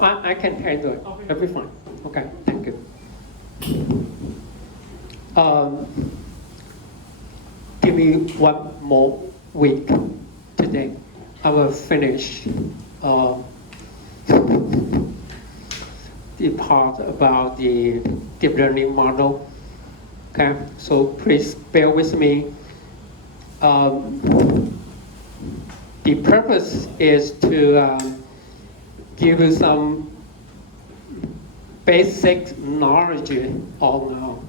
I can handle it. Okay. That'll be fine. Okay, thank you. Give me one more week today. I will finish the part about the deep learning model. Okay, so please bear with me. The purpose is to give you some basic knowledge on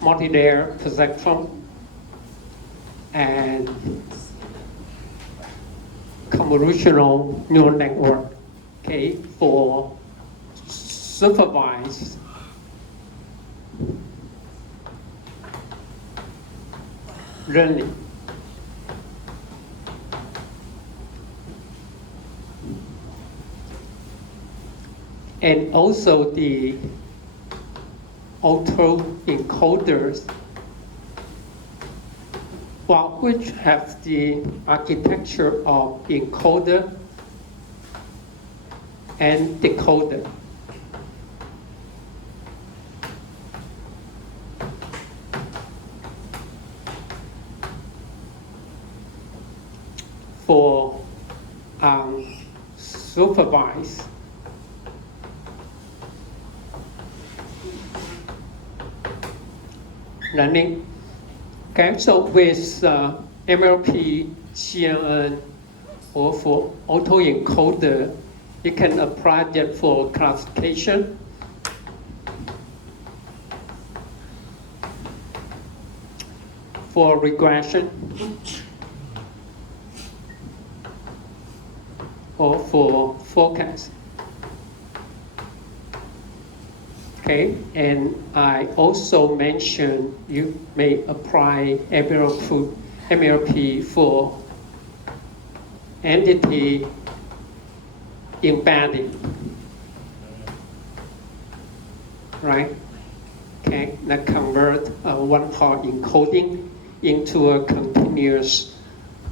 multi-layer perceptron and convolutional neural network, okay, for supervised learning. And also the autoencoders, well, which have the architecture of encoder and decoder. For supervised learning. Okay, so with MLP, CNN, or for autoencoder, you can apply that for classification. For regression, or for forecast. Okay, and I also mentioned you may apply MLP for entity embedding, right? Okay, that convert one part encoding into a continuous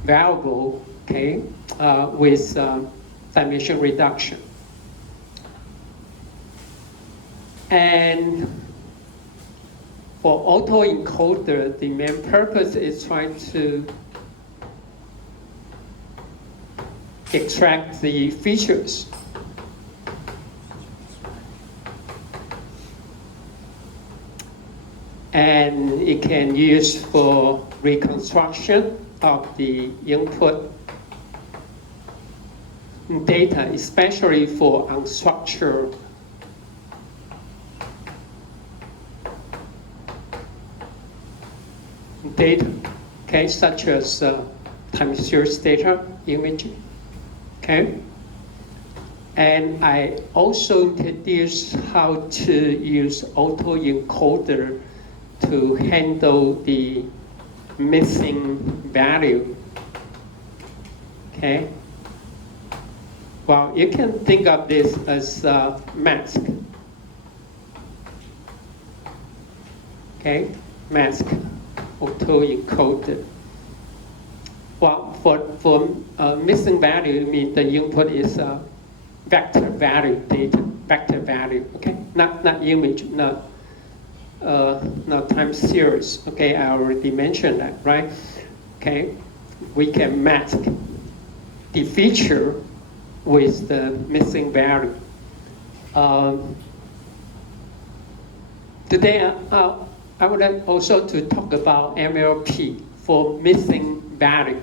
variable, okay, with dimension reduction. And for autoencoder, the main purpose is trying to extract the features. And it can use for reconstruction of the input data, especially for unstructured data, okay, such as time series data, imaging, okay? And I also introduced how to use autoencoder to handle the missing value, okay? Well, you can think of this as a mask, okay? Mask. Autoencoded. Well, for missing value, I mean the input is vector value data, vector value. Okay, not image, not time series. Okay, I already mentioned that, right? Okay, we can mask the feature with the missing value. Today, I would like also to talk about MLP for missing value.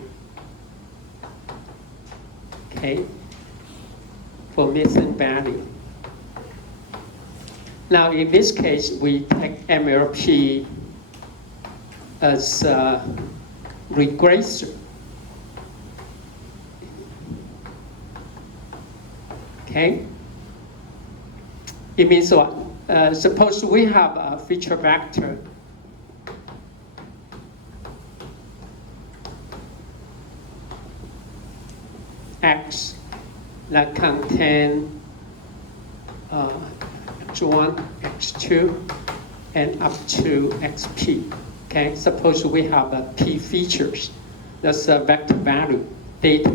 Okay, for missing value. Now, in this case, we take MLP as a regressor. Okay, it means what? Suppose we have a feature vector X that contain X1, X2, and up to XP. Okay, suppose we have P features. That's a vector value data.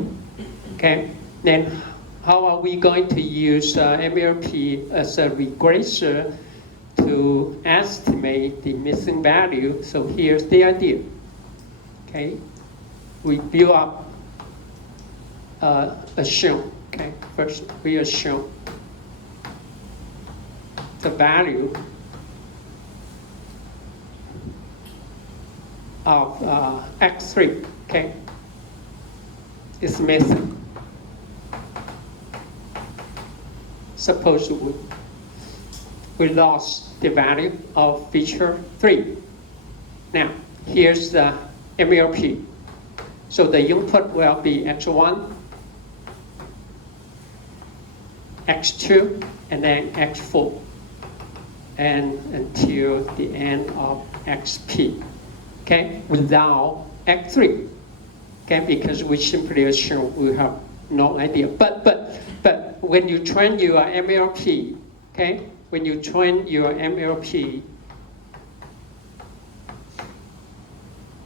Okay, then how are we going to use MLP as a regressor to estimate the missing value? So here's the idea. Okay, we build up assume. Okay, first we assume the value of x3, okay, is missing. Suppose we lost the value of feature 3. Now, here's the MLP. So the input will be x1, x2, and then x4, and until the end of xp, okay, without x3, okay, because we simply assume we have no idea. But when you train your MLP, okay, when you train your MLP,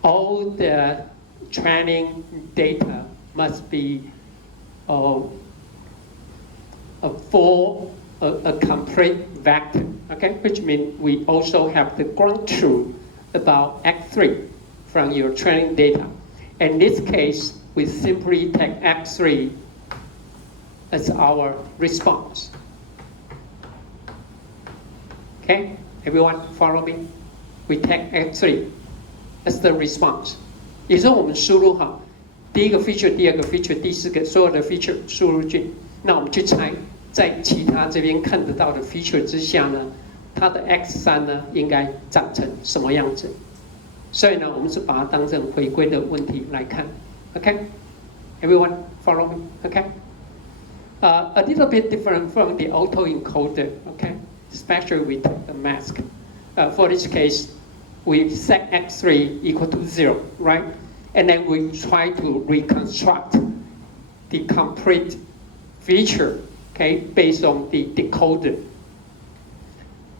all the training data must be a complete vector, okay, which means we also have the ground truth about x3 from your training data. In this case, we simply take x3 as our response. Okay, everyone follow me? We take x3 as the response. 也就是我们输入好第一个 feature、第二个 feature、第四个所有的 feature 输入进，那我们去猜在其他这边看得到的 feature 之下呢，它的 x3呢应该长成什么样子？所以呢，我们是把它当成回归的问题来看。Okay, everyone follow me? Okay. A little bit different from the autoencoder, okay, especially with the mask. For this case, we set x3 equal to 0, right? And then we try to reconstruct the complete feature, okay, based on the decoder.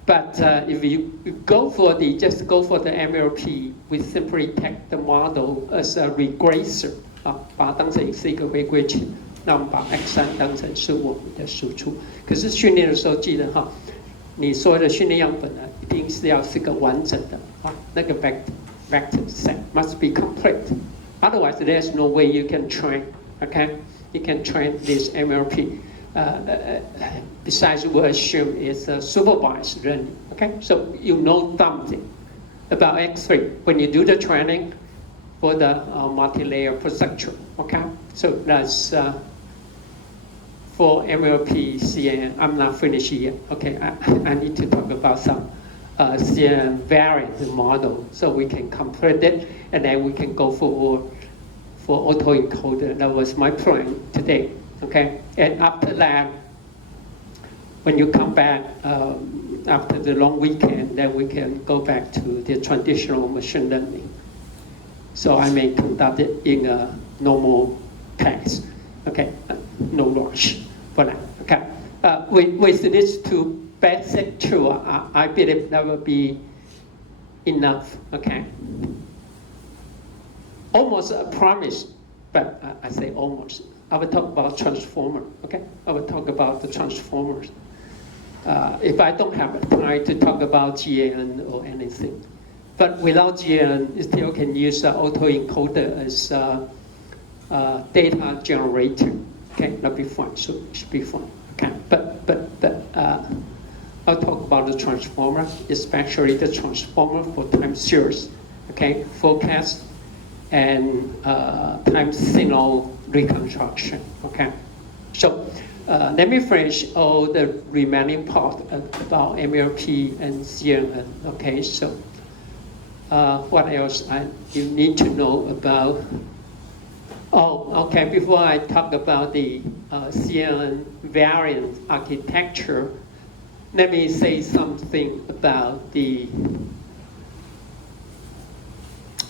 But if you just go for the MLP, we simply take the model as a regressor, 把它当成是一个回归器。那我们把 x3 当成是我们的输出，可是训练的时候记得哈，你所有的训练样本呢，一定是要是个完整的啊，那个 vector set must be complete. Otherwise, there's no way you can train. Okay, you can train this MLP. Besides, we assume it's a supervised learning. Okay, so you know something about x3 when you do the training for the multi-layer procedure. Okay, so that's for MLP CNN. I'm not finished yet. Okay, I need to talk about some CNN variant model so we can complete it, and then we can go for autoencoder. That was my plan today. Okay, and after that, when you come back after the long weekend, then we can go back to the traditional machine learning. So I may conduct it in a normal pace. Okay, no rush for that. Okay, with these two basic tools, I believe that will be enough. Okay, almost a promise, but I say almost. I will talk about transformer. Okay, I will talk about the transformers. If I don't have time to talk about GAN or anything. But without GAN, you still can use autoencoder as data generator. Okay, that'll be fine. So it should be fine. Okay, but I'll talk about the transformer, especially the transformer for time series. Okay, forecast and time signal reconstruction. Okay, so let me finish all the remaining part about MLP and CNN. Okay, so. What else you need to know about? Oh, okay, before I talk about the CNN variant architecture, let me say something about the,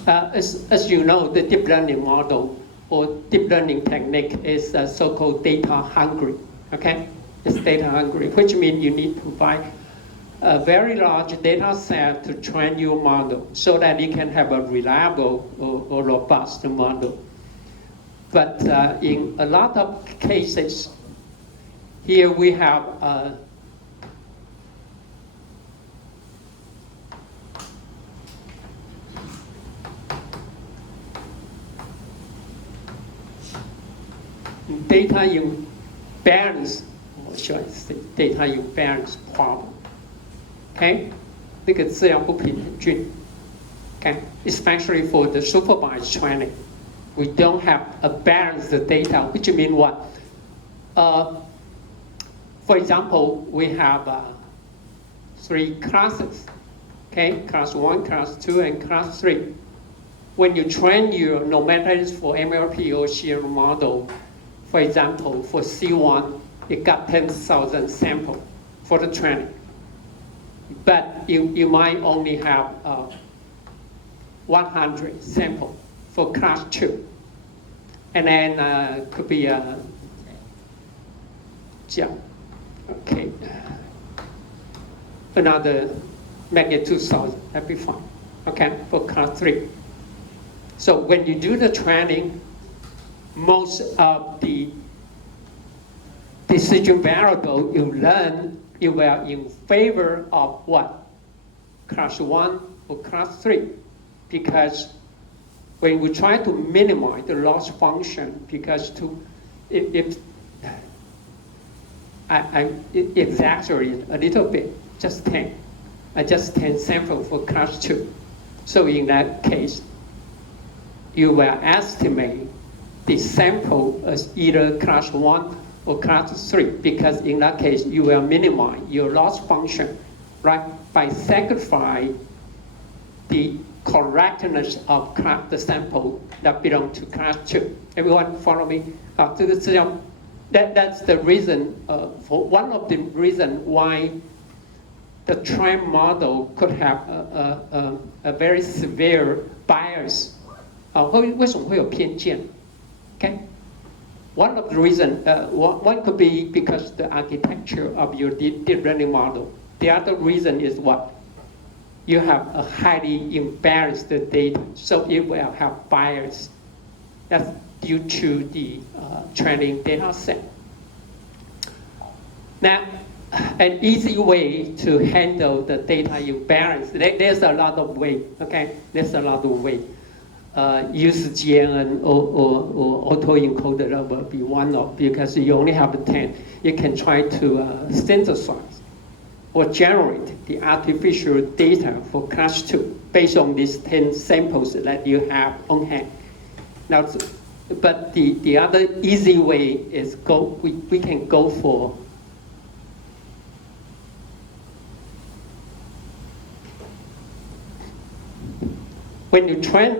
as you know, the deep learning model or deep learning technique is so-called data hungry, okay? It's data hungry, which means you need to provide a very large data set to train your model so that you can have a reliable or robust model. But in a lot of cases, here we have data imbalance, or should I say data imbalance problem. Okay, 这个资料不平均。Okay, especially for the supervised training, we don't have a balanced data, which means what? For example, we have 3 classes. Okay, class 1, class 2, and class 3. When you train your, no matter it's for MLP or CL model, for example, for C1, it got 10,000 samples for the training. But you might only have 100 samples for class 2. And then could be okay, another make it 2,000, that'd be fine, okay, for class 3. So when you do the training, most of the decision variable you learn, you will in favor of what? Class 1 or class 3. Because when we try to minimize the loss function, because if I exaggerate a little bit, just 10. I just 10 samples for class 2. So in that case, you will estimate the sample as either class 1 or class 3, because in that case, you will minimize your loss function, right? By sacrificing the correctness of the sample that belong to class 2. Everyone follow me? That's the reason, for one of the reasons why the train model could have a very severe bias. 为什么会有偏见? Okay? One of the reasons, one could be because the architecture of your deep learning model. The other reason is what? You have a highly imbalanced data, so it will have bias. That's due to the training data set. Now, an easy way to handle the data imbalance, there's a lot of ways, okay? There's a lot of ways. Use GNN or autoencoder will be one of, because you only have 10. You can try to synthesize or generate the artificial data for class 2 based on these 10 samples that you have on hand. Now, but the other easy way is we can go for when you train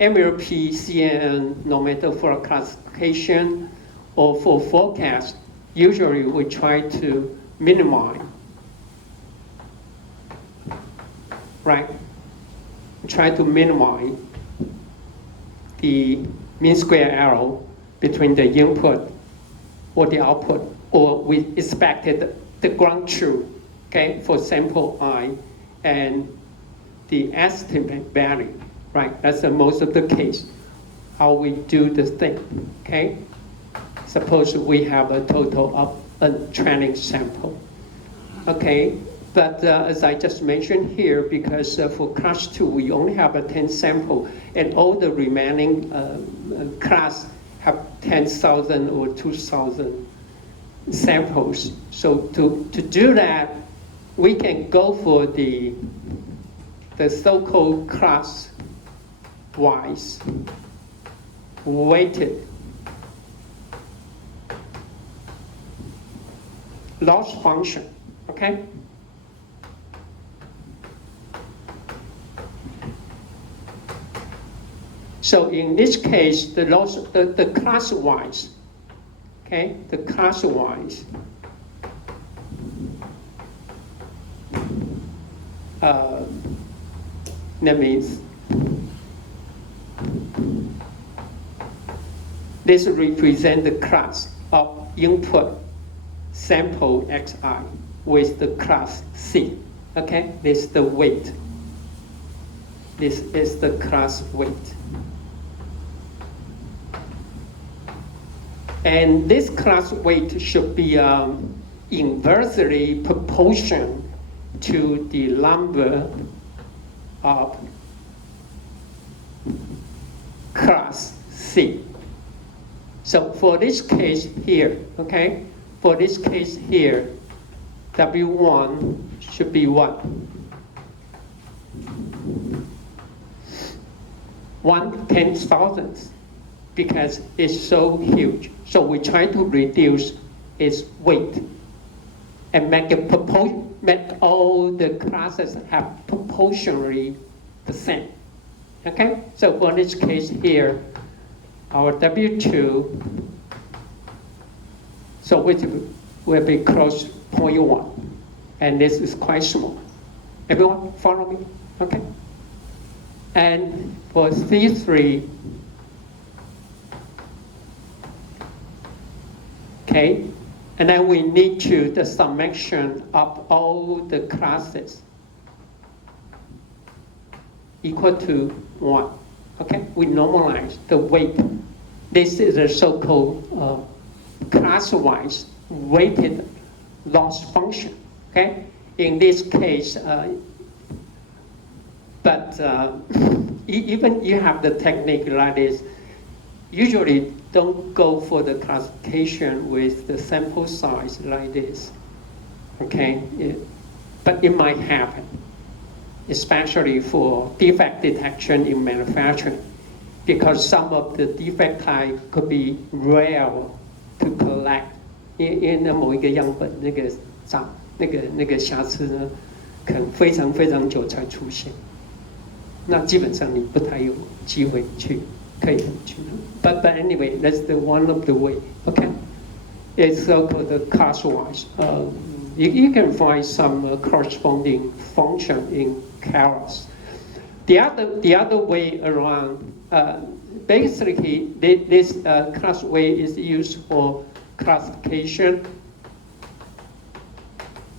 MLP, CNN, no matter for classification or for forecast, usually we try to minimize, right? Try to minimize the mean square error between the input or the output, or we expected the ground truth, okay, for sample I, and the estimate value, right? That's the most of the case, how we do the thing, okay? Suppose we have a total of a training sample, okay? But as I just mentioned here, because for class 2, we only have a 10 sample, and all the remaining class have 10,000 or 2,000 samples. So to do that, we can go for the so-called class-wise weighted loss function, okay? So in this case, the loss, the class-wise, okay, the class-wise, that means this represents the class of input sample xi with the class C. Okay, this is the weight. This is the class weight. And this class weight should be inversely proportional to the number of class C. So for this case here, okay, for this case here, W1 should be what? 1/10,000, because it's so huge. So we try to reduce its weight and make all the classes have proportionally the same. Okay, so for this case here, our W2, so which will be close to 0.1, and this is quite small. Everyone follow me? Okay. And for C3, okay, and then we need to the summation of all the classes equal to 1. Okay, we normalize the weight. This is a so-called class-wise weighted loss function. Okay, in this case, even you have the technique like this, usually don't go for the classification with the sample size like this. Okay, but it might happen, especially for defect detection in manufacturing, because some of the defect type could be rare to collect. 因为某一个样本那个瑕疵呢，可能非常非常久才出现，那基本上你不太有机会可以去。But anyway, that's the one of the way. Okay, it's called the class-wise. You can find some corresponding function in Keras. The other way around, basically this class way is used for classification.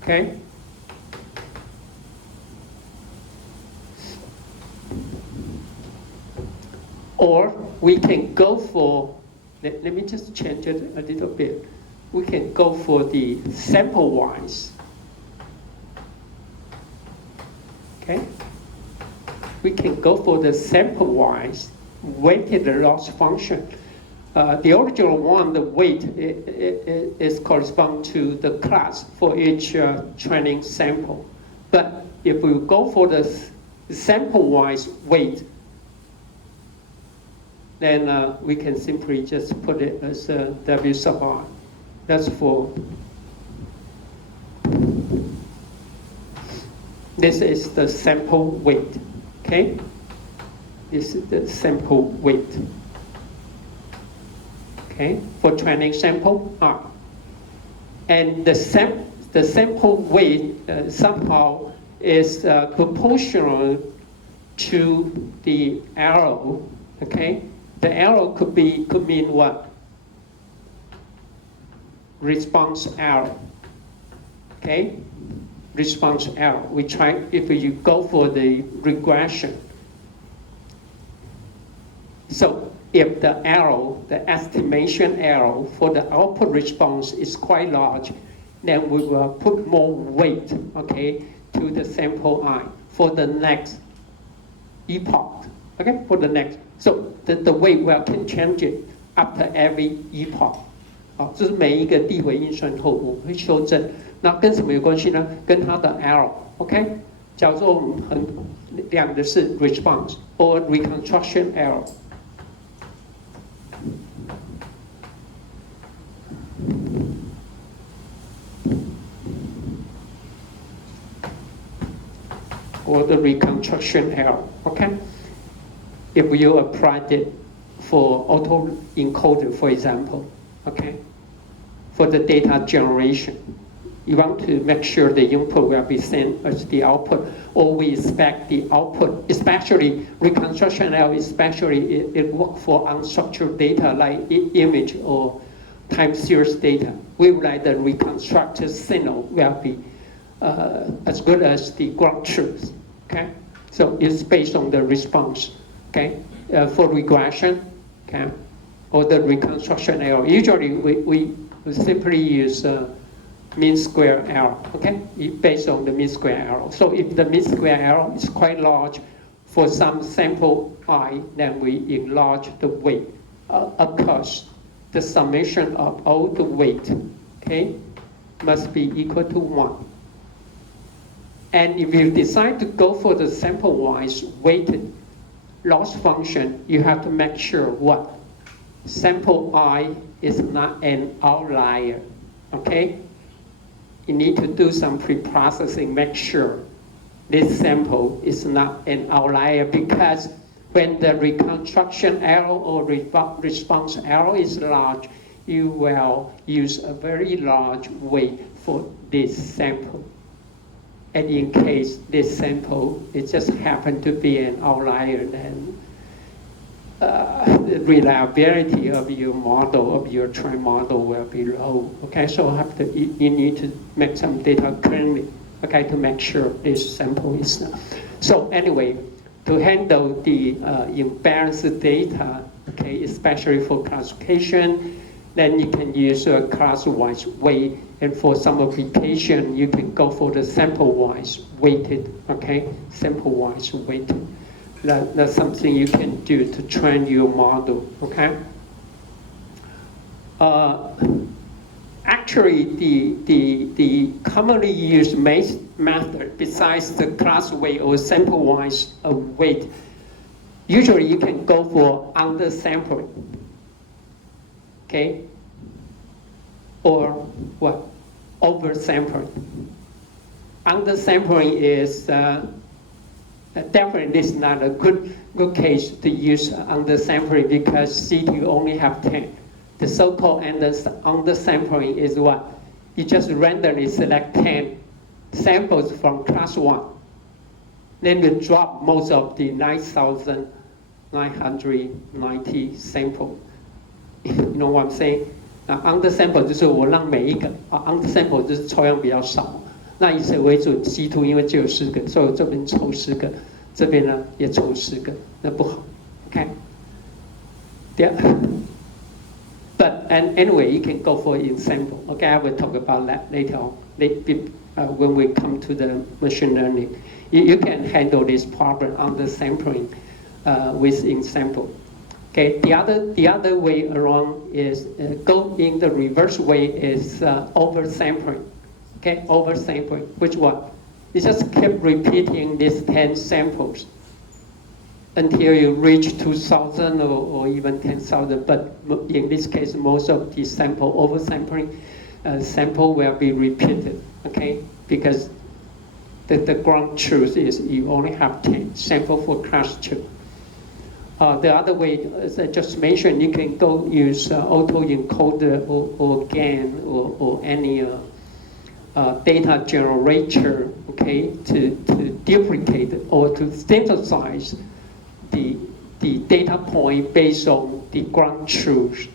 Okay. Or we can go for, let me just change it a little bit. We can go for the sample-wise. Okay? We can go for the sample-wise weighted loss function. The original one, the weight, is correspond to the class for each training sample. But if we go for the sample-wise weight, then we can simply just put it as W sub R. That's for, this is the sample weight, okay? This is the sample weight, okay? For training sample R. And the sample weight somehow is proportional to the arrow, okay? The arrow could mean what? Response arrow. Okay? Response arrow. We try, if you go for the regression. So if the arrow, the estimation arrow for the output response is quite large, then we will put more weight, okay, to the sample I for the next epoch. Okay, for the next. So the weight well can change it after every epoch. 好，这是每一个递回运算后我们会修正。那跟什么有关系呢？跟它的 error。OK， 假如说我们量的是 response or reconstruction error。or the reconstruction error. Okay. If you applied it for autoencoder, for example, okay, for the data generation, you want to make sure the input will be same as the output, or we expect the output, especially reconstruction error, especially it work for unstructured data like image or time series data. We would like the reconstructed signal will be as good as the ground truth. Okay, so it's based on the response. Okay, for regression, okay, or the reconstruction error. Usually we simply use mean square error, okay, based on the mean square error. So if the mean square error is quite large for some sample I, then we enlarge the weight. Of course, the summation of all the weight, okay, must be equal to 1. And if you decide to go for the sample-wise weighted loss function, you have to make sure what? Sample I is not an outlier, okay? You need to do some pre-processing, make sure this sample is not an outlier, because when the reconstruction error or response error is large, you will use a very large weight for this sample. And in case this sample, it just happened to be an outlier, then the reliability of your model, of your train model will be low. Okay, so you need to make some data cleaning, okay, to make sure this sample is not. So anyway, to handle the imbalanced data, okay, especially for classification, then you can use a class-wise weight, and for some application, you can go for the sample-wise weighted, okay, sample-wise weighted. That's something you can do to train your model, okay? Actually, the commonly used method, besides the class weight or sample-wise weight, usually you can go for undersampling, okay? Or what? Oversampling. Undersampling is definitely is not a good case to use undersampling, because CT only have 10. The so-called undersampling is what? You just randomly select 10 samples from class 1. Then you drop most of the 9,990 samples. You know what I'm saying? Undersample 就是我让每一个undersample 就是抽样比较少，那以谁为准 ？C2 因为只有10个，所以我这边抽10个，这边呢也抽10个，那不好 ，OK？ Yeah. But anyway, you can go for ensemble. Okay, I will talk about that later on. When we come to the machine learning, you can handle this problem on the sampling with ensemble. Okay, the other way around is go in the reverse way is oversampling. Okay, oversampling. Which one? You just keep repeating these 10 samples until you reach 2,000 or even 10,000. But in this case, most of the sample oversampling sample will be repeated. Okay, because the ground truth is you only have 10 sample for class 2. The other way, as I just mentioned, you can go use autoencoder or GAN or any data generator, okay, to duplicate or to synthesize the data point based on the ground truth,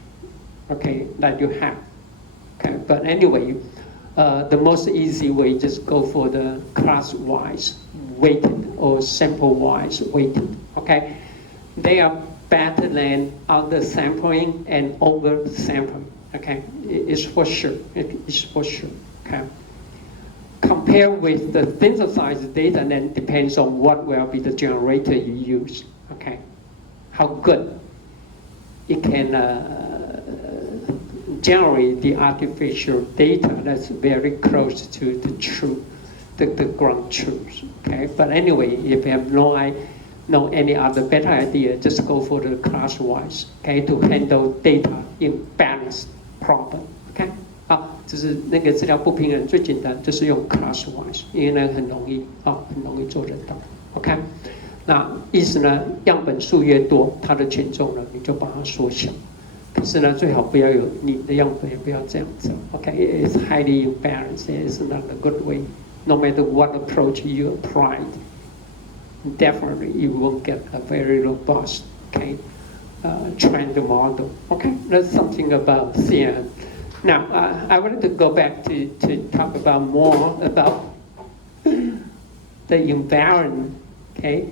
okay, that you have. Okay, but anyway, the most easy way, just go for the class-wise weighted or sample-wise weighted, okay? They are better than undersampling and oversampling, okay? It's for sure, it's for sure, okay? Compare with the synthesized data, then depends on what will be the generator you use, okay? How good it can generate the artificial data that's very close to the truth, the ground truth, okay? But anyway, if you have no any other better idea, just go for the class-wise, okay, to handle data imbalance problem, okay? 就是那个资料不平衡最简单就是用 class-wise， 因为那个很容易做得到 ，OK？ 那意思呢，样本数越多，它的权重呢你就把它缩小。可是呢，最好不要有你的样本也不要这样子 ，OK？It's highly imbalanced. It's not a good way. No matter what approach you applied, definitely you won't get a very robust, okay, trend model. Okay, that's something about CNN. Now, I wanted to go back to talk about more about the environment, okay?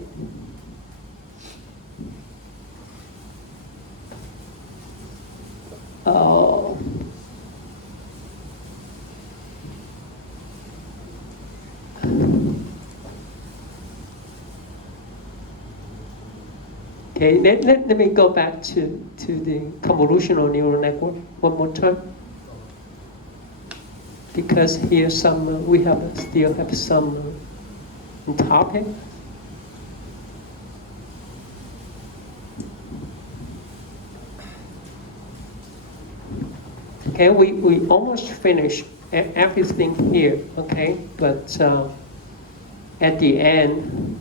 Uh, Okay, let me go back to the convolutional neural network one more time. Because here some we still have some topic. Okay, we almost finished everything here, okay? But at the end,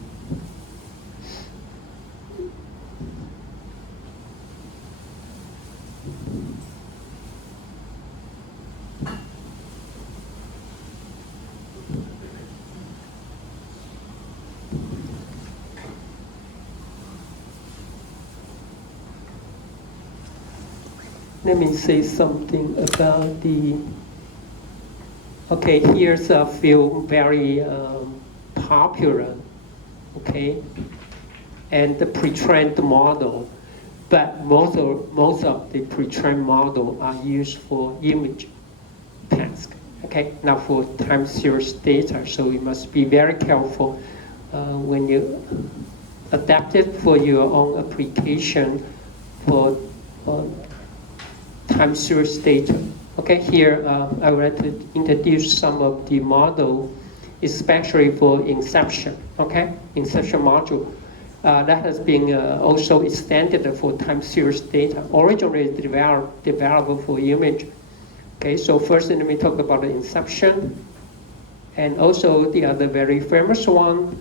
let me say something about the, okay, here's a few very popular, okay, and the pre-trained model, but most of the pre-trained model are used for image task, okay, not for time series data, so you must be very careful when you adapt it for your own application for time series data. Okay, here I would like to introduce some of the model, especially for inception, okay? Inception module. That has been also extended for time series data, originally developed for image. Okay, so first let me talk about the inception, and also the other very famous one,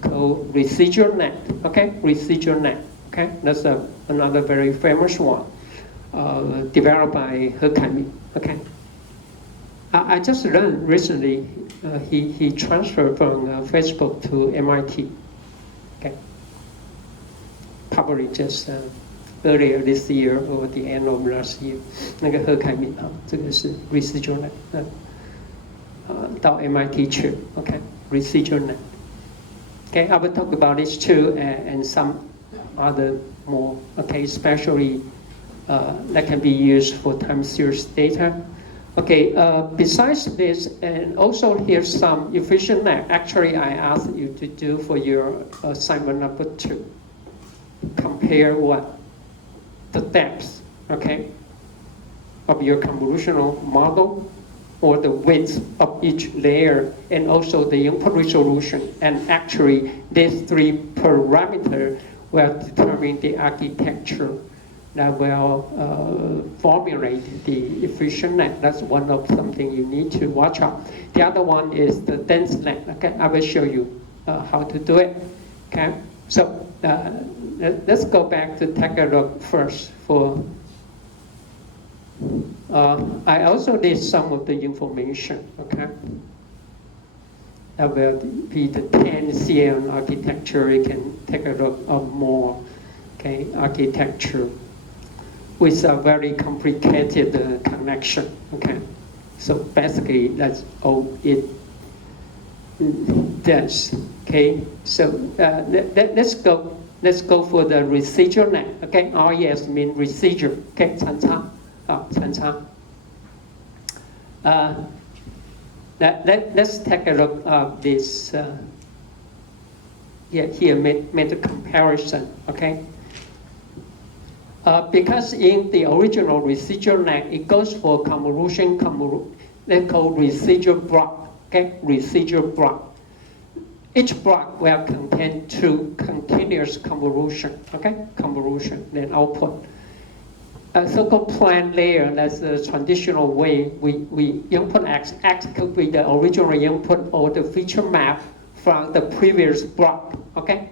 called residual net, okay? Residual net, okay? That's another very famous one. Developed by He, okay. I just learned recently he transferred from Facebook to MIT, okay. Probably just earlier this year or the end of last year. 那个贺凯敏这个是 residual net， 到 MIT 去 ，okay. Residual net. Okay, I will talk about this too and some other more, okay, especially. That can be used for time series data. Okay, besides this, and also here's some efficient net. Actually, I asked you to do for your assignment number 2. Compare what? The depth, okay, of your convolutional model, or the width of each layer, and also the input resolution. And actually, these 3 parameters will determine the architecture that will formulate the efficient net. That's one of something you need to watch out. The other one is the dense net. Okay, I will show you how to do it. Okay, so let's go back to take a look first for. I also did some of the information. Okay, that will be the 10 CM architecture. You can take a look of more. Okay, architecture with a very complicated connection, okay? So basically, that's all it does, okay? So let's go for the residual net, okay? RES means residual, okay? 残差, 残差. Let's take a look at this. Here made a comparison, okay? Because in the original residual net, it goes for convolution, they call residual block, okay? Residual block. Each block will contain 2 continuous convolution, okay? Convolution, then output. A so-called planned layer, that's the traditional way we input X. X could be the original input or the feature map from the previous block, okay?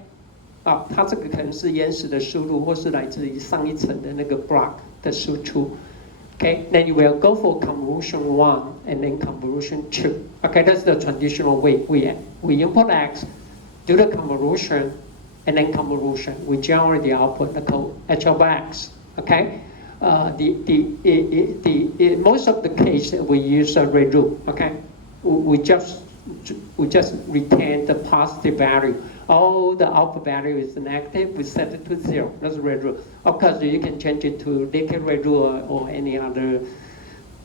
它这个可能是原始的输入，或是来自于上一层的那个 block 的输出。Okay, then you will go for convolution 1 and then convolution 2. Okay, that's the traditional way. We import X, do the convolution, and then convolution. We generate the output, the code h of X. Okay, most of the case we use a red loop. Okay, we just we just retain the positive value. All the output value is negative, we set it to 0. That's red rule. Of course, you can change it to linear red rule or any other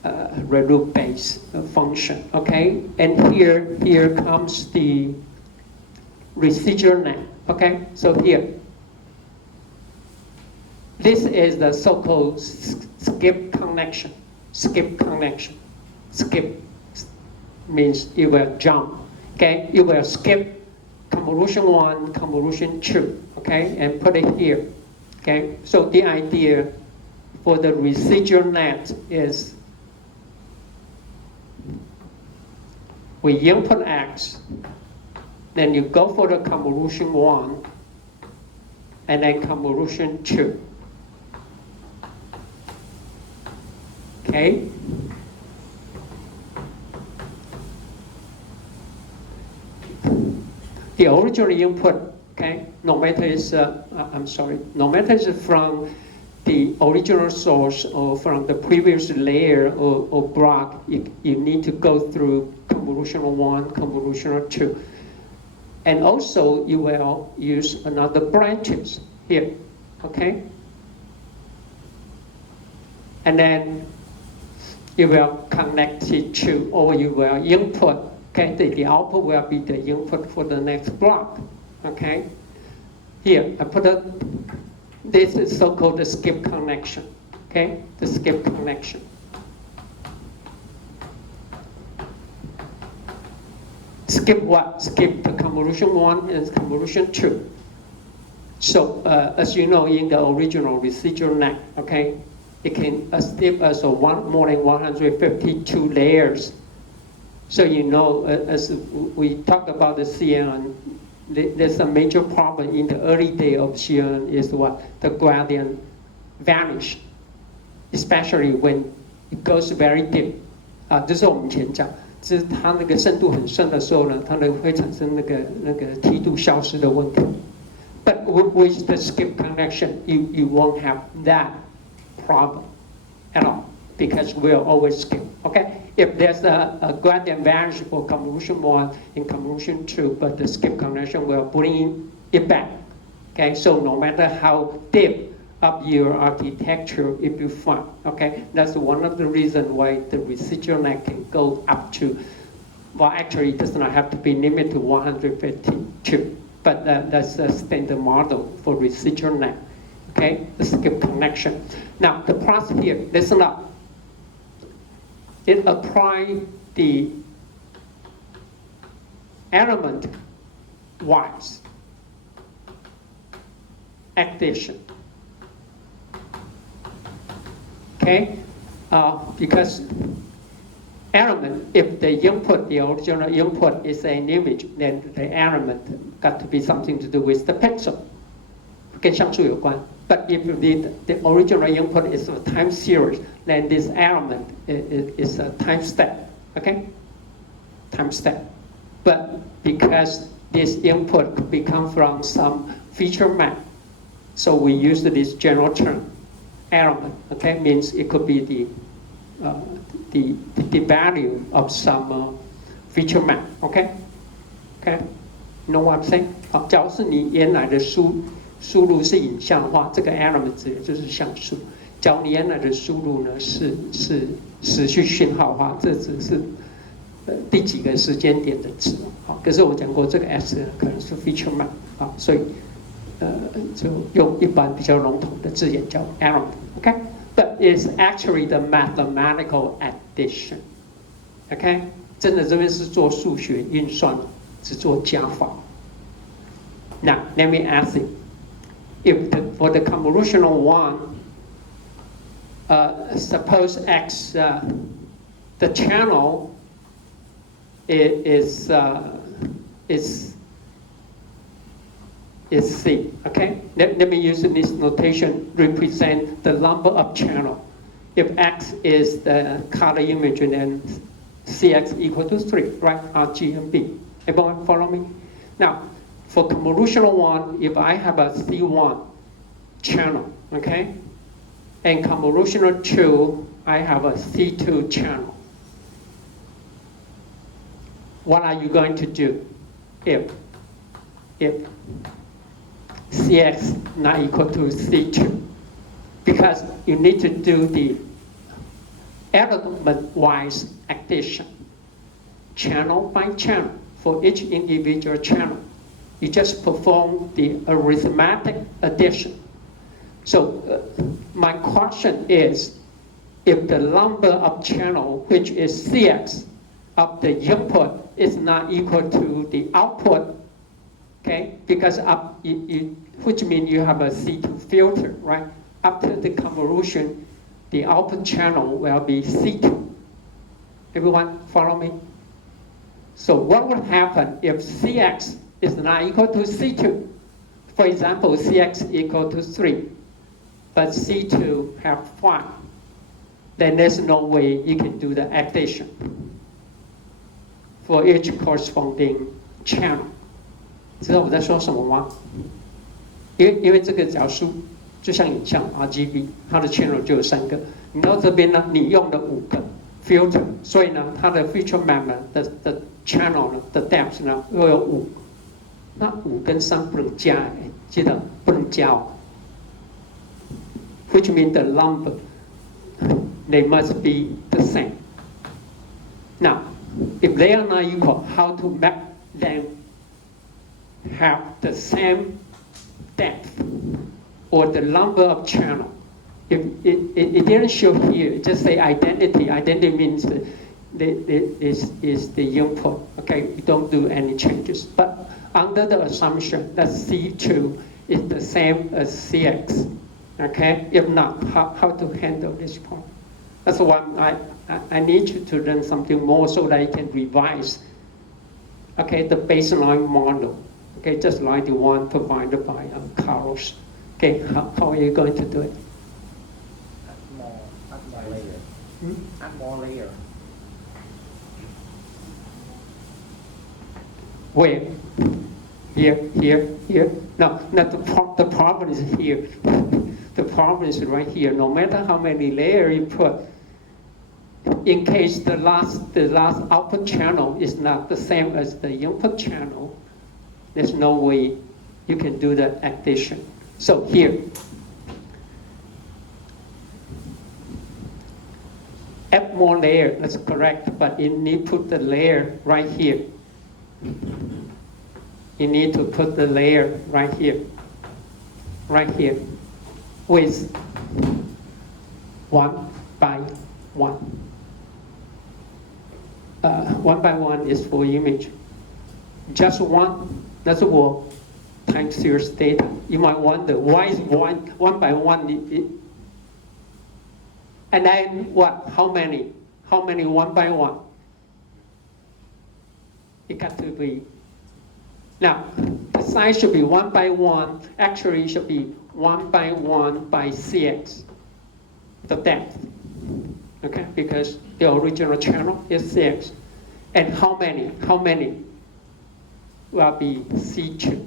red rule based function. Okay, and here comes the residual net. Okay, so here, this is the so-called skip connection. Skip connection. Skip means you will jump. Okay, you will skip convolution 1, convolution 2. Okay, and put it here. Okay, so the idea for the residual net is we input X, then you go for the convolution 1, and then convolution 2. Okay? The original input, okay, no matter is, no matter is from the original source or from the previous layer or block, you need to go through convolutional 1, convolutional 2. And also you will use another branches here, okay? And then you will connect it to, or you will input, okay? The output will be the input for the next block, okay? Here, I put this is so-called the skip connection, okay? The skip connection. Skip what? Skip the convolution 1 and convolution 2. So, as you know, in the original residual net, okay, it can skip as more than 152 layers. So you know, as we talk about the CNN, there's a major problem in the early day of CNN is what? The gradient vanish, especially when it goes very deep. 这是我们前讲，就是它那个深度很深的时候呢，它那个会产生那个梯度消失的问题。But with the skip connection, you won't have that problem at all because we'll always skip. Okay, if there's a gradient vanish for convolution 1 and convolution 2, but the skip connection will bring it back. Okay, so no matter how deep up your architecture if you find, okay, that's one of the reasons why the residual net can go up to, well, actually it does not have to be limited to 152, but that's a standard model for residual net. Okay, the skip connection. Now the process here, listen up. It applies the element wise addition. Okay, because element, if the input, the original input is an image, then the element got to be something to do with the pixel. 跟像素有关. But if the original input is a time series, then this element is a time step, okay? Time step. But because this input could become from some feature map, so we use this general term, element, okay? Means it could be the value of some feature map, okay? Okay? Know what I'm saying? 好，假如是你原来的输入是影像的话，这个 element 指的就是像素。假如你原来的输入呢是时序讯号的话，这只是第几个时间点的值。好，可是我讲过这个 S 可能是 feature map 啊，所以就用一般比较笼统的字眼叫 element，OK？ But it's actually the mathematical addition， OK？ 真的这边是做数学运算，只做加法。Now let me ask you. If for the convolutional 1, suppose X, the channel is C, okay? Let me use this notation represent the number of channel. If X is the color image, then CX equal to 3, right? R, G, and B. Everyone follow me? Now, for convolutional 1, if I have a C1 channel, okay? And convolutional 2, I have a C2 channel. what are you going to do if Cx not equal to C2? Because you need to do the element-wise addition, channel by channel, for each individual channel. You just perform the arithmetic addition. So my question is, if the number of channel, which is Cx, of the input is not equal to the output, okay? Because which means you have a C2 filter, right? After the convolution, the output channel will be C2. Everyone follow me? So what would happen if Cx is not equal to C2? For example, Cx equal to 3, but C2 have 5. Then there's no way you can do the addition for each corresponding channel. 知道我在说什么吗？因为这个角数就像影像 RGB， 它的 channel 就有3个。你到这边呢，你用了5个 filter， 所以呢，它的 feature map 的 channel 呢的 depth 呢又有5。那5跟3不能加，记得不能加哦。Which means the number they must be the same. Now, if they are not equal, how to make them have the same depth or the number of channel? If it didn't show here, it just say identity. Identity means is the input. Okay, you don't do any changes. But under the assumption that C2 is the same as Cx, okay? If not, how to handle this problem? That's why I need you to learn something more so that you can revise, okay, the baseline model, okay, just like the one provided by Carlos. Okay, how are you going to do it? Add more layer. Add more layer. Where? Here? No, the problem is here. The problem is right here. No matter how many layers you put, in case the last output channel is not the same as the input channel, there's no way you can do the addition. So here, add more layer, that's correct, but you need to put the layer right here. You need to put the layer right here, with 1 by 1. 1 by 1 is for image. Just 1, that's what time series data. You might wonder, why is 1 by 1? And then what? How many? How many 1 by 1? It got to be. Now, the size should be 1 by 1. Actually, it should be 1 by 1 by Cx, the depth. Okay, because the original channel is Cx. And how many? How many will be C2?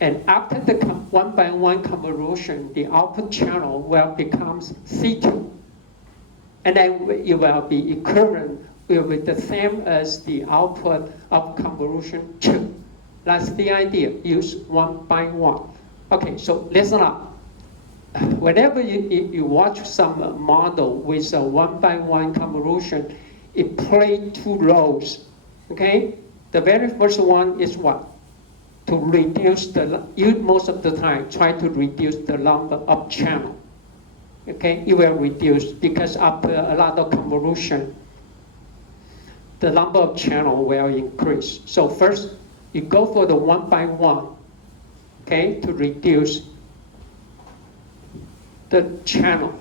And after the 1 by 1 convolution, the output channel will become C2. And then it will be equivalent, will be the same as the output of convolution 2. That's the idea, use 1 by 1. Okay, so listen up. Whenever you watch some model with a 1 by 1 convolution, it plays 2 roles, okay? The very first one is what? To reduce you most of the time try to reduce the number of channel. Okay, it will reduce because after a lot of convolution, the number of channel will increase. So first, you go for the 1 by 1, okay, to reduce the channel.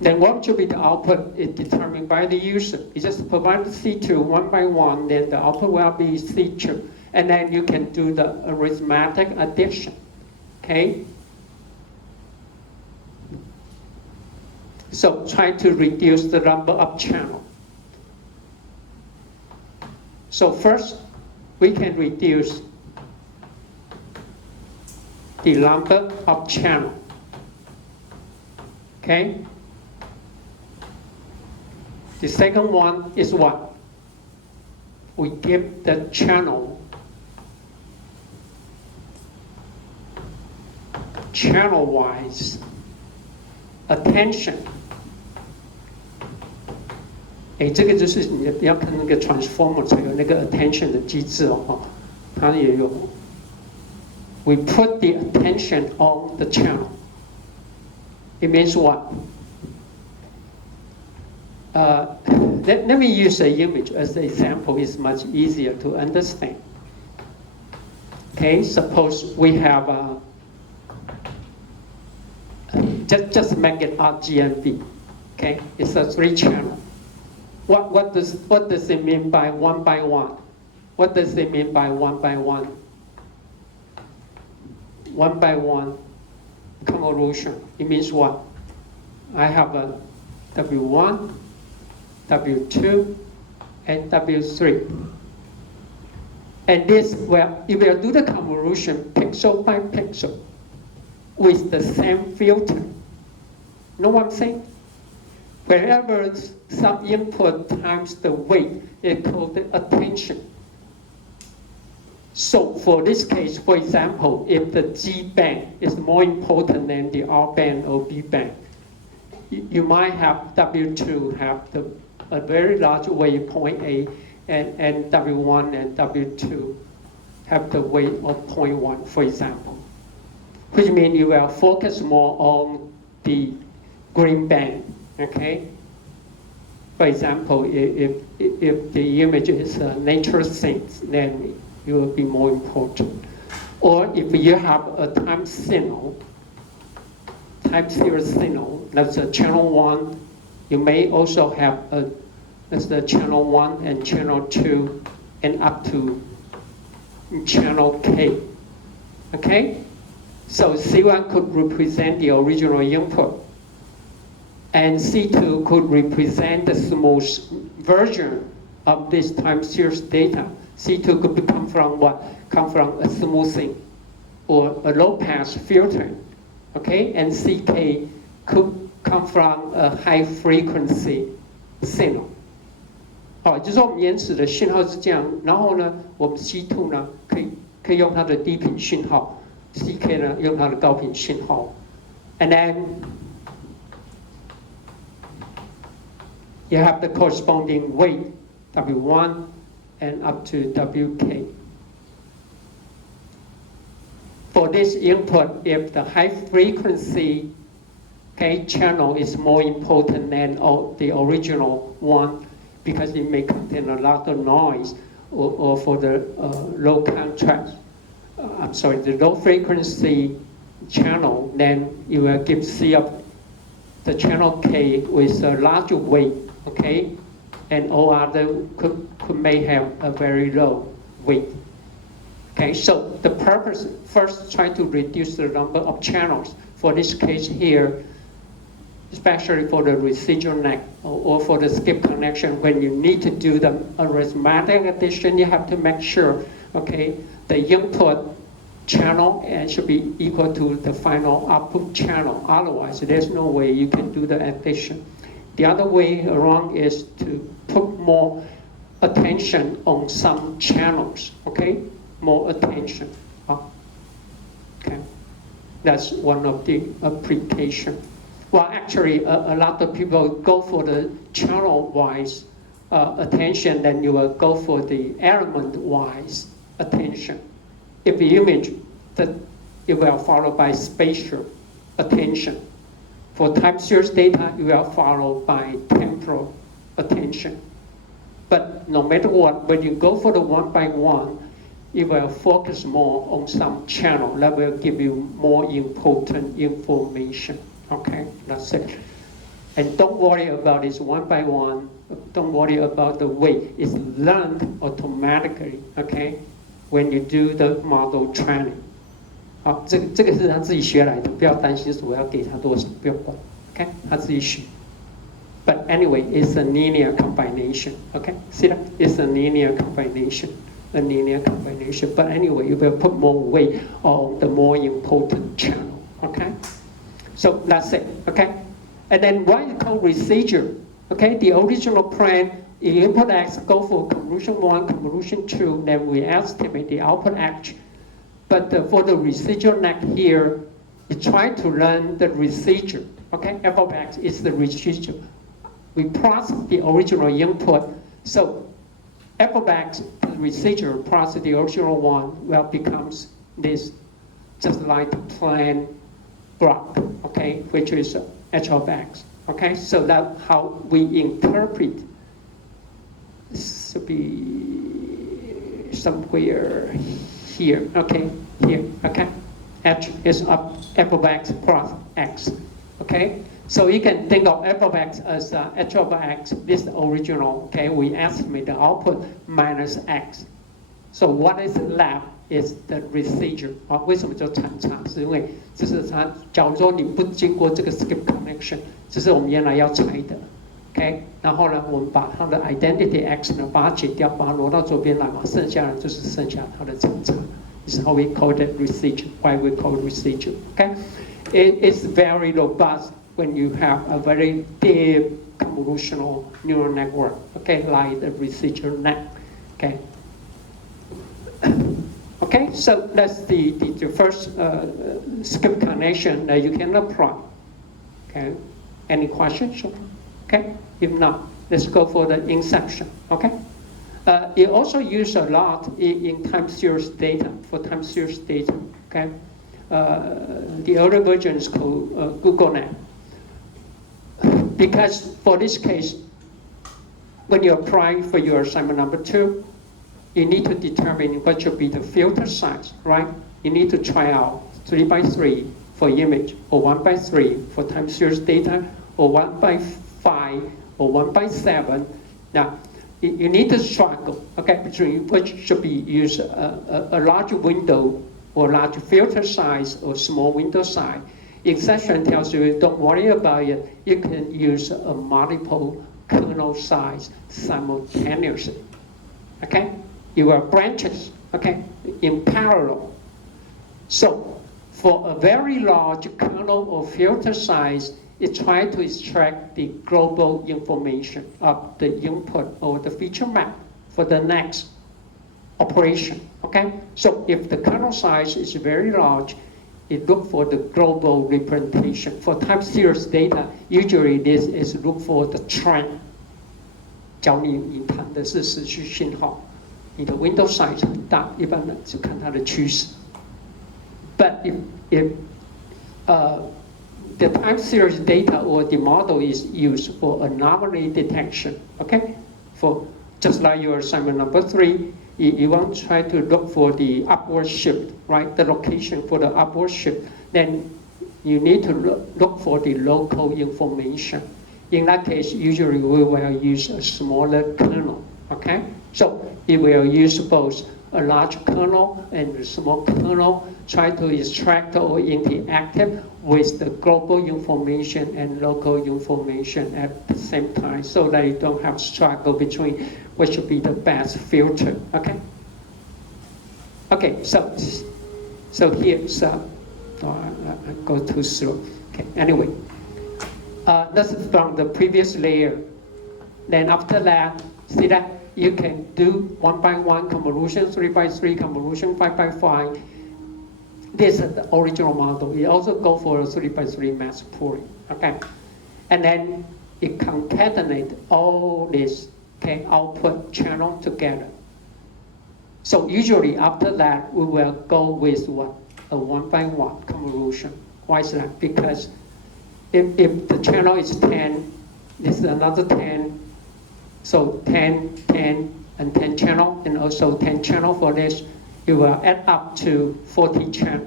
Then what should be the output is determined by the user. You just provide the C2 1 by 1, then the output will be C2. And then you can do the arithmetic addition, okay? So try to reduce the number of channel. So first, we can reduce the number of channel, okay? The second one is what? We give the channel-wise attention。这个就是你要看那个 transformer 才有那个 attention 的机制哦，它也有。We put the attention on the channel. It means what? Let me use an image as an example. It's much easier to understand. Okay, suppose we have just make it RGB. Okay, it's a 3-channel. What does it mean by 1 by 1? What does it mean by 1 by 1? 1 by 1 convolution. It means what? I have a W1, W2, and W3. And this, well, if we do the convolution pixel by pixel with the same filter, know what I'm saying? Wherever some input times the weight, it's called the attention. So for this case, for example, if the G band is more important than the R band or B band, you might have W2 have a very large weight, point A, and W1 and W2 have the weight of 0.1, for example. Which means you will focus more on the green band, okay? For example, if the image is a nature scene, then it will be more important. Or if you have a time series signal, that's a channel 1, you may also have that's the channel 1 and channel 2 and up to channel K. Okay? So C1 could represent the original input, and C2 could represent the smooth version of this time series data. C2 could come from what? Come from a smoothing or a low pass filtering. Okay? And CK could come from a high frequency signal. 好，就是说我们延迟的讯号是这样，然后呢，我们 C2 呢可以用它的低频讯号 ，CK 呢用它的高频讯号 ，and then you have the corresponding weight W1 and up to WK. For this input, if the high frequency channel is more important than the original one, because it may contain a lot of noise, or for the low contrast, the low frequency channel, then you will give C of the channel K with a larger weight, okay? And all other may have a very low weight. Okay, so the purpose, first try to reduce the number of channels. For this case here, especially for the residual neck or for the skip connection, when you need to do the arithmetic addition, you have to make sure, okay, the input channel should be equal to the final output channel. Otherwise, there's no way you can do the addition. The other way around is to put more attention on some channels, okay? More attention. Okay, that's one of the applications. Well, actually, a lot of people go for the channel-wise attention, then you will go for the element-wise attention. If the image, it will follow by spatial attention. For time series data, you will follow by temporal attention. But no matter what, when you go for the 1 by 1, it will focus more on some channel that will give you more important information. Okay, that's it. And don't worry about this 1 by 1. Don't worry about the weight. It's learned automatically, okay, when you do the model training. 好，这个是他自己学来的，不要担心说我要给他多少，不要管 ，OK， 他自己学。But anyway, it's a linear combination. Okay, see that? It's a linear combination. A linear combination. But anyway, you will put more weight on the more important channel. Okay, so that's it. Okay, and then why is it called residual? Okay, the original plan, the input X go for convolution 1, convolution 2, then we estimate the output X. But for the residual net here, you try to learn the residual. Okay, f of X is the residual. We process the original input, so f of X, the residual plus the original one, well, becomes this, just like the plan block, okay, which is h of X. Okay, so that's how we interpret. This should be somewhere here, okay, here, okay. H is up f of X plus X, okay. So you can think of f of X as h of X, this original, okay, we estimate the output minus X. So what is left is the residual. 啊，为什么叫产差？是因为这是它，假如说你不经过这个 skip connection， 这是我们原来要拆的 ，OK， 然后呢，我们把它的 identity X 呢，把它解掉，把它挪到左边来嘛，剩下的就是剩下它的产差。This is how we call it residual. Why we call it residual? Okay, it's very robust when you have a very deep convolutional neural network. Okay, like the residual net. Okay. Okay, so that's the first skip connection that you can apply. Okay, any questions? Okay, if not, let's go for the inception. Okay, it also used a lot in time series data, for time series data. Okay, the older version is called GoogleNet. Because for this case, when you apply for your assignment number 2, you need to determine what should be the filter size, right? You need to try out 3x3 for image, or 1x3 for time series data, or 1x5, or 1x7. Now, you need to struggle, okay, between which should be used a large window, or large filter size, or small window size. Exception tells you don't worry about it. You can use a multiple kernel size simultaneously, okay? You are branches, okay, in parallel. So for a very large kernel or filter size, it tries to extract the global information of the input or the feature map for the next operation, okay? So if the kernel size is very large, it looks for the global representation. For time series data, usually this is look for the trend. 教你谈的是时序信号。你的 window size 很大，一般的就看它的趋势。But if the time series data or the model is used for anomaly detection, okay? For just like your assignment number 3, you want to try to look for the upward shift, right? The location for the upward shift. Then you need to look for the local information. In that case, usually we will use a smaller kernel, okay? So it will use both a large kernel and a small kernel, try to extract or interact with the global information and local information at the same time, so that you don't have struggle between what should be the best filter. Okay. Okay. So here's I go too slow. Okay. Anyway, that's from the previous layer. Then after that, see that. You can do 1x1 convolution, 3x3 convolution, 5x5. This is the original model. You also go for a 3x3 mass pooling, okay? And then it concatenate all this, okay, output channel together. So usually after that, we will go with what? A 1x1 convolution. Why is that? Because if the channel is 10, this is another 10, so 10, 10, and 10 channel, and also 10 channel for this, you will add up to 40 channels,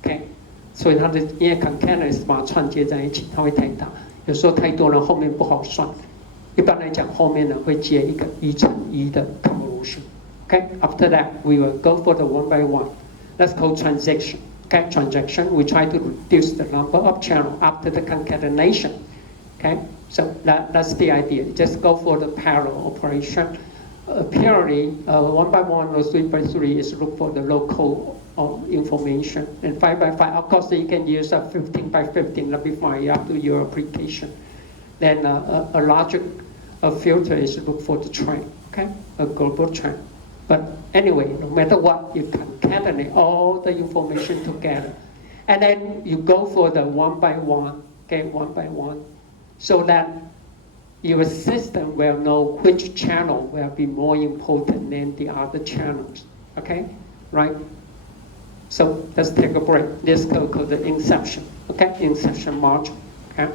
okay? 所以它的因为 concatenate 把它串接在一起，它会太大，有时候太多了后面不好算。一般来讲，后面呢会接一个1乘1的 convolution. Okay, after that we will go for the 1x1. That's called transaction. Okay, transaction. We try to reduce the number of channels after the concatenation. Okay, so that's the idea. Just go for the parallel operation. Apparently, 1x1 or 3x3 is look for the local of information. And 5 by 5, of course, you can use a 15 by 15, that'll be fine up to your application. Then a logic filter is look for the trend, okay? A global trend. But anyway, no matter what, you concatenate all the information together. And then you go for the 1 by 1, okay, 1 by 1, so that your system will know which channel will be more important than the other channels, okay? Right? So let's take a break. This is called the inception, okay? Inception module, okay?